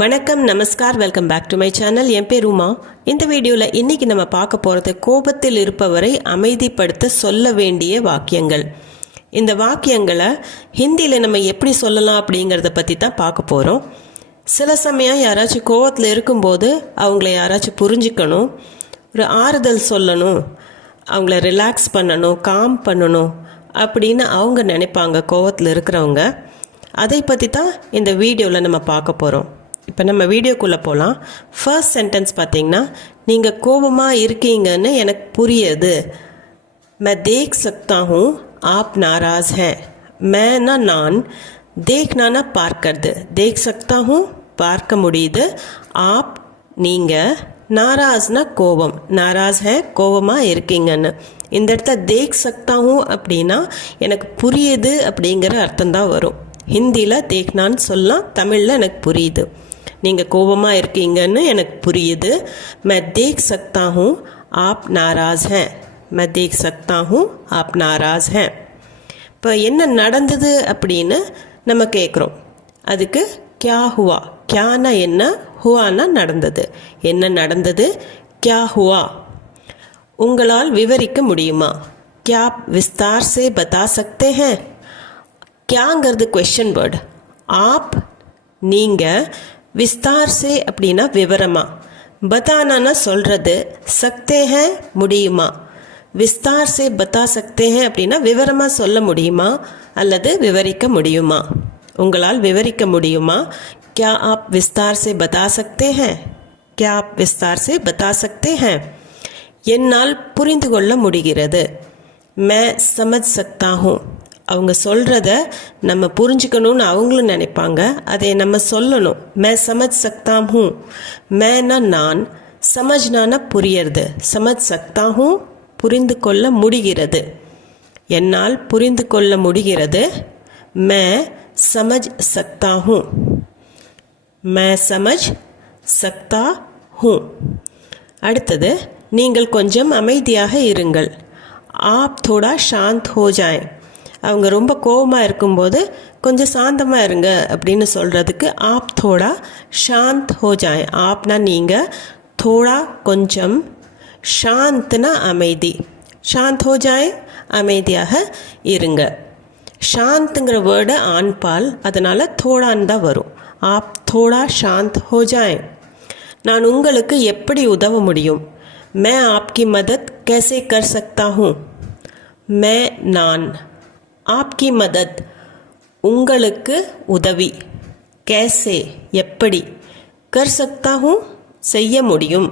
வணக்கம், நமஸ்கார், welcome back to my channel. என் பேர் உமா. இந்த வீடியோவில் இன்றைக்கி நம்ம பார்க்க போகிறது கோபத்தில் இருப்பவரை அமைதிப்படுத்த சொல்ல வேண்டிய வாக்கியங்கள். இந்த வாக்கியங்களை ஹிந்தியில் நம்ம எப்படி சொல்லலாம் அப்படிங்கிறத பற்றி தான் பார்க்க போகிறோம். சில சமயம் யாராச்சும் கோபத்தில் இருக்கும்போது அவங்கள யாராச்சும் புரிஞ்சுக்கணும், ஒரு ஆறுதல் சொல்லணும், அவங்கள ரிலாக்ஸ் பண்ணணும், காம் பண்ணணும் அப்படின்னு அவங்க நினைப்பாங்க கோபத்தில் இருக்கிறவங்க. அதை பற்றி தான் இந்த வீடியோவில் நம்ம பார்க்க போகிறோம். இப்போ நம்ம வீடியோக்குள்ளே போகலாம். ஃபர்ஸ்ட் சென்டென்ஸ் பார்த்தீங்கன்னா, நீங்கள் கோபமாக இருக்கீங்கன்னு எனக்கு புரியுது. मैं देख सकता हूँ आप नाराज़ हैं. मैं நான் देखना பார்க்கறது, देख सकता हूँ பார்க்க முடியுது, आप நீங்கள், நாராஸ்னா கோபம், நாராஸ் है கோபமாக இருக்கீங்கன்னு. இந்த இடத்த தேக் சக்தாவும் அப்படின்னா எனக்கு புரியுது அப்படிங்கிற அர்த்தம் தான் வரும். ஹிந்தியில் தேக்னான்னு சொல்லலாம், தமிழில் எனக்கு புரியுது. நீங்கள் கோபமாக இருக்கீங்கன்னு எனக்கு புரியுது. मैं देख सकता हूँ आप नाराज़ हैं. मैं देख सकता हूँ आप नाराज़ हैं. இப்போ என்ன நடந்தது அப்படின்னு நம்ம கேட்குறோம். அதுக்கு क्या हुआ, क्याना என்ன, हुआना நடந்தது. என்ன நடந்தது, क्या हुआ. உங்களால் விவரிக்க முடியுமா, क्या आप विस्तार से बता सकते हैं. क्याங்கிறது क्वेश्चन வேர்டு. आप நீங்கள், விஸ்தார் சே அப்படின்னா விவரமா, பதானா சொல்கிறது, சக்தே ஹே முடியுமா. விஸ்தார் சே பதா சக்தே ஹே அப்படின்னா விவரமாக சொல்ல முடியுமா அல்லது விவரிக்க முடியுமா, உங்களால் விவரிக்க முடியுமா. क्या आप विस्तार से बता सकते हैं. क्या आप विस्तार से बता सकते हैं. என்னால் புரிந்து கொள்ள முடிகிறது. मैं समझ सकता हूँ. அவங்க சொல்கிறத நம்ம புரிஞ்சுக்கணும்னு அவங்களும் நினைப்பாங்க, அதை நம்ம சொல்லணும். मैं समझ सकता हूँ. मैंனா நான், समझना புரியறது, समझ सकता हूँ புரிந்து கொள்ள முடிகிறது. என்னால் புரிந்து கொள்ள முடிகிறது. मैं समझ सकता हूँ. मैं समझ सकता हूँ. அடுத்தது, நீங்கள் கொஞ்சம் அமைதியாக இருங்கள். आप थोड़ा शांत हो जाएं. அவங்க ரொம்ப கோபமாக இருக்கும்போது கொஞ்சம் சாந்தமாக இருங்க அப்படின்னு சொல்கிறதுக்கு ஆப் தோடா ஷாந்த் ஹோ ஜாய். ஆப்னா நீங்கள், தோடா கொஞ்சம், ஷாந்த்னா அமைதி, ஷாந்த் ஹோ ஜாய் அமைதியாக இருங்க. ஷாந்த்ங்கிற வேர்டு ஆண்பால், அதனால் தோடான்னு தான் வரும். ஆப் தோடா ஷாந்த் ஹோ ஜாய். நான் உங்களுக்கு எப்படி உதவ முடியும். मैं आपकी मदद कैसे कर सकता हूँ. मैं நான், आपकी मदद உங்களுக்கு உதவி, कैसे எப்படி, कर सकता हूँ செய்ய முடியும்.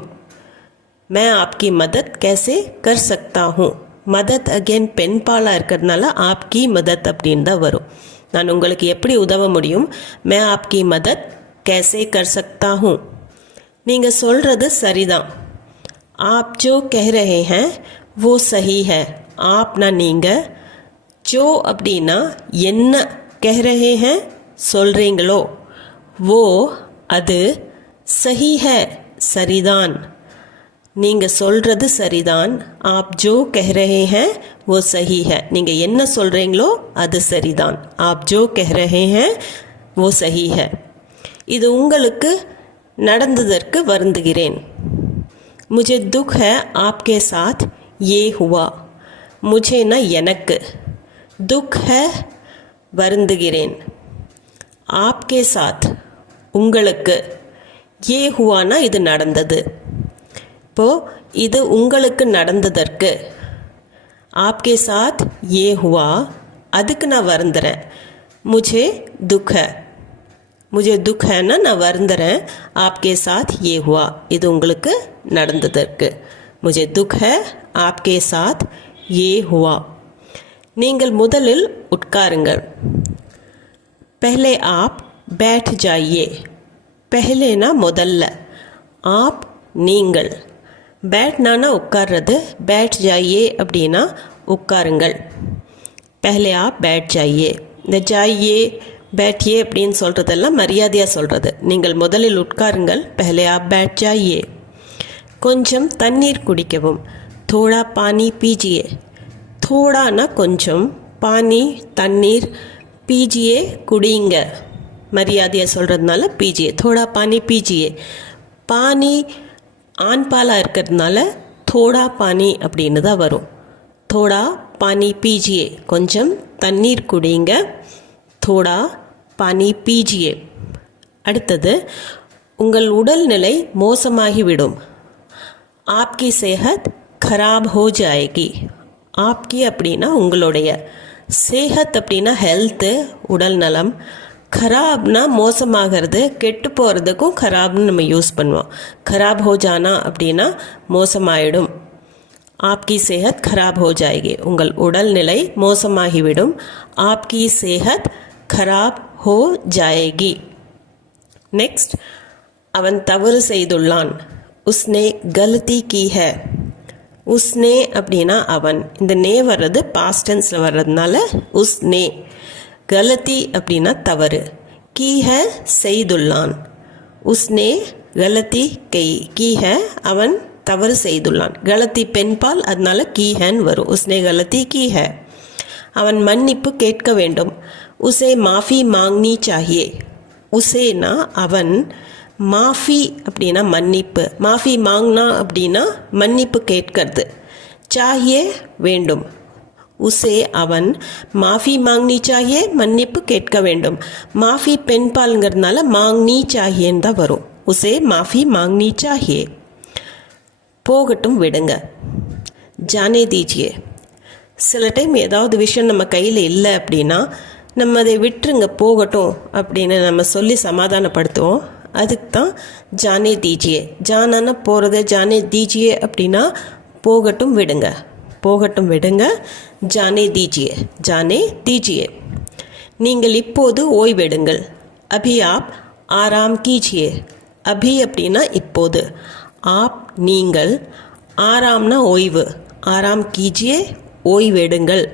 मैं आपकी मदद कैसे कर सकता हूँ. மதத் அகெயின் பெண் பாலாக இருக்கிறதுனால आपकी मदद அப்படின்னு தான் வரும். நான் உங்களுக்கு எப்படி உதவ முடியும். मैं आपकी मदद कैसे कर सकता हूँ. நீங்கள் சொல்கிறது சரிதான். आप जो कह रहे हैं वो सही है. आपना நீங்கள், जो அப்படின்னா என்ன, कह रहे हैं சொல்கிறீங்களோ, वो அது, सही है சரிதான், நீங்கள் சொல்கிறது சரிதான். आप जो कह रहे हैं वो सही है. நீங்கள் என்ன சொல்கிறீங்களோ அது சரிதான். आप जो कह रहे हैं वो सही है. இது உங்களுக்கு நடந்ததற்கு வருந்துகிறேன். मुझे दुख है आपके साथ ये हुआ. मुझे ना எனக்கு, दुख है வருந்துகிறேன், आपके साथ உங்களுக்கு, ये हुआனா இது நடந்தது. இப்போது இது உங்களுக்கு நடந்ததற்கு, आपके साथ ये हुआ, அதுக்கு நான் வருந்துறேன். मुझे दुख है, मुझे दुख है ना நான் வருந்துறேன். आपके साथ ये हुआ இது உங்களுக்கு நடந்ததற்கு. मुझे दुख है आपके साथ ये हुआ. நீங்கள் முதலில் உட்காருங்கள். पहले आप बैठ जाइए. पहले ना முதல்ல, आप நீங்கள், बैठना உட்கார்றது, बैठ जाइए அப்படின்னா உட்காருங்கள். पहले आप बैठ जाइए. இந்த जाइए बैठिए அப்படின்னு சொல்கிறதெல்லாம் மரியாதையாக சொல்கிறது. நீங்கள் முதலில் உட்காருங்கள். पहले आप बैठ जाइए. கொஞ்சம் தண்ணீர் குடிக்கவும். थोड़ा पानी पीजिए. थोड़ाனா கொஞ்சம், पानी தண்ணீர், पीजिए குடிங்க. மரியாதையை சொல்கிறதுனால பீஜியே. தோடா பானி பீஜியே. பானி ஆண் பாலாக இருக்கிறதுனால தோடா பானி அப்படின்னு தான் வரும். தோடா பானி பீஜியே. கொஞ்சம் தண்ணீர் குடிங்க. தோடா பானி பீஜியே. அடுத்தது, உங்கள் உடல்நிலை மோசமாகிவிடும். ஆப்கி சேஹத் खराब हो जाएगी. ஆப்கி அப்படின்னா உங்களுடைய, சேஹத் அப்படின்னா ஹெல்த்து உடல் நலம், खराबனா மோசமாகிறது, கெட்டு போகிறதுக்கும் खराबனு நம்ம யூஸ் பண்ணுவோம். खराब हो जाना அப்படின்னா மோசமாயிடும். ஆப்கி சேஹத் खराब हो जाएगी. உங்கள் உடல்நிலை மோசமாகிவிடும். ஆப்கி சேஹத் खराब हो जाएगी. நெக்ஸ்ட், அவன் தவறு செய்துள்ளான். உஸ்னே கல்தி கி ஹை. உஸ்னே அப்படின்னா அவன். இந்த நே வர்றது பாஸ்ட் டென்ஸில் வர்றதுனால உஸ்னே. கலத்தி அப்படின்னா தவறு. கி ஹை செய்துள்ளான். உஸ்னே கலத்தி கி ஹை அவன் தவறு செய்துள்ளான். கலத்தி பெண்பால், அதனால கி ஹைன்னு வரும். உஸ்னே கலத்தி கி ஹை. அவன் மன்னிப்பு கேட்க வேண்டும். உசே மாஃபி மாங்னி சாஹியே. உசேனா அவன், மாஃபி அப்படின்னா மன்னிப்பு, மாஃபி மாங்னா அப்படின்னா மன்னிப்பு கேட்கறது, சாஹியே வேண்டும். உசே அவன், மாஃபி மாங்னி சாஹியே மன்னிப்பு கேட்க வேண்டும். மாஃபி பெண்பால்ங்கிறதுனால மாங்னி சாஹியேன்னு தான் வரும். உசே மாஃபி மாங்னி சாஹியே. போகட்டும் விடுங்க. ஜானே தீஜியே. சில டைம் ஏதாவது விஷயம் நம்ம கையில் இல்லை அப்படின்னா நம்ம அதை விட்டுருங்க போகட்டும் அப்படின்னு நம்ம சொல்லி சமாதானப்படுத்துவோம். அதுக்கு தான் ஜானே தீஜியே. ஜானானா போகிறது, ஜானே தீஜியே அப்படின்னா போகட்டும் விடுங்க. போகட்டும் விடுங்க. ஜானே தீஜியே. ஜானே தீஜியே. நீங்கள் இப்போது ஓய்வெடுங்கள். அபி ஆப் ஆராம் கீஜியே. அபி அப்படின்னா இப்போது, ஆப் நீங்கள், ஆராம்னா ஓய்வு, ஆராம் கீஜியே ஓய்வெடுங்கள்.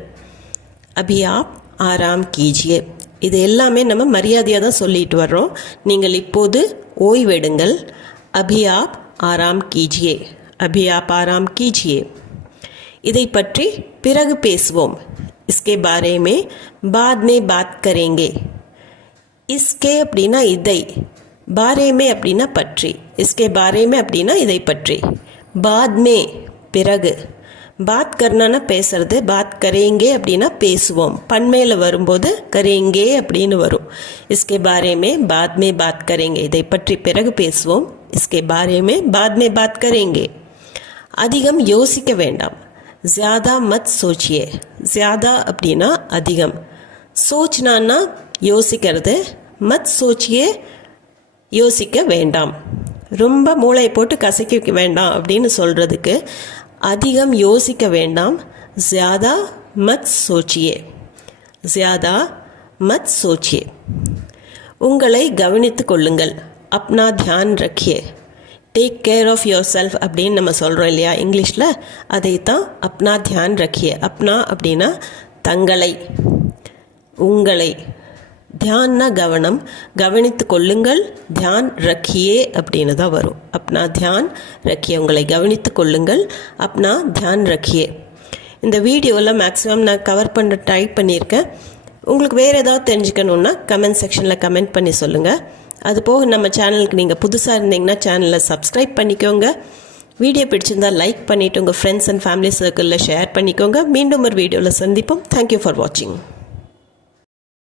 அபி ஆப் ஆராம் கீஜியே. இது எல்லாமே நம்ம மரியாதையாக தான் சொல்லிட்டு வர்றோம். நீங்கள் இப்போது ஓய்வெடுங்கள். அபி ஆப் ஆராம் கீஜியே. அபி ஆப் ஆராம் கீஜியே. இதை பற்றி பிறகு பேசுவோம். இஸ்கே பாரே மே பாத் மே பாத் கரேங்கே. இஸ்கே அப்படின்னா இதை, பாரே மே அப்படின்னா பற்றி, இஸ்கே பாரே மே அப்படின்னா இதை பற்றி, பாத் மே பிறகு, பாத் கர்னானா பேசுறது, பாத் கரேங்கே அப்படின்னா பேசுவோம். பன்மேல வரும்போது கரேங்கே அப்படின்னு வரும். இஸ்கே பாரே மே பாத் மே பாத் கரேங்கே. இதை பற்றி பிறகு பேசுவோம். இஸ்கே பாரே மே பாத் மே பாத் கரேங்கே. அதிகம் யோசிக்க வேண்டாம். ஜியாதா மத் சோச்சியே. ஜியாதா அப்படின்னா அதிகம், சோச்னான்னா யோசிக்கிறது, மத் சோச்சியே யோசிக்க வேண்டாம். ரொம்ப மூளை போட்டு கசக்கிக்க வேண்டாம் அப்படின்னு சொல்கிறதுக்கு அதிகம் யோசிக்க வேண்டாம். ज़्यादा मत सोचिए. ज़्यादा मत सोचिए. உங்களை கவனித்து கொள்ளுங்கள். அப்னா தியான் ரக்கியே. Take care of yourself அப்படின்னு நம்ம சொல்கிறோம் இல்லையா இங்கிலீஷில், அதை தான் அப்னா தியான் ரக்கியே. அப்னா அப்படின்னா தங்களை, உங்களை, தியான்னா கவனம், கவனித்து கொள்ளுங்கள். தியான் ரக்கியே அப்படின்னு தான் வரும். அப்னா தியான் ரக்கியே. உங்களை கவனித்து கொள்ளுங்கள். அப்னா தியான் ரக்கியே. இந்த வீடியோவில் மேக்ஸிமம் நான் கவர் பண்ண ட்ரை பண்ணியிருக்கேன். உங்களுக்கு வேறு ஏதாவது தெரிஞ்சுக்கணுன்னா கமெண்ட் செக்ஷனில் கமெண்ட் பண்ணி சொல்லுங்கள். அதுபோக நம்ம சேனலுக்கு நீங்கள் புதுசாக இருந்தீங்கன்னா சேனலை சப்ஸ்கிரைப் பண்ணிக்கோங்க. வீடியோ பிடிச்சிருந்தால் லைக் பண்ணிவிட்டு உங்கள் ஃப்ரெண்ட்ஸ் அண்ட் ஃபேமிலி சர்க்கிளில் ஷேர் பண்ணிக்கோங்க. மீண்டும் ஒரு வீடியோவில் சந்திப்போம். தேங்க்யூ ஃபார் வாட்சிங்.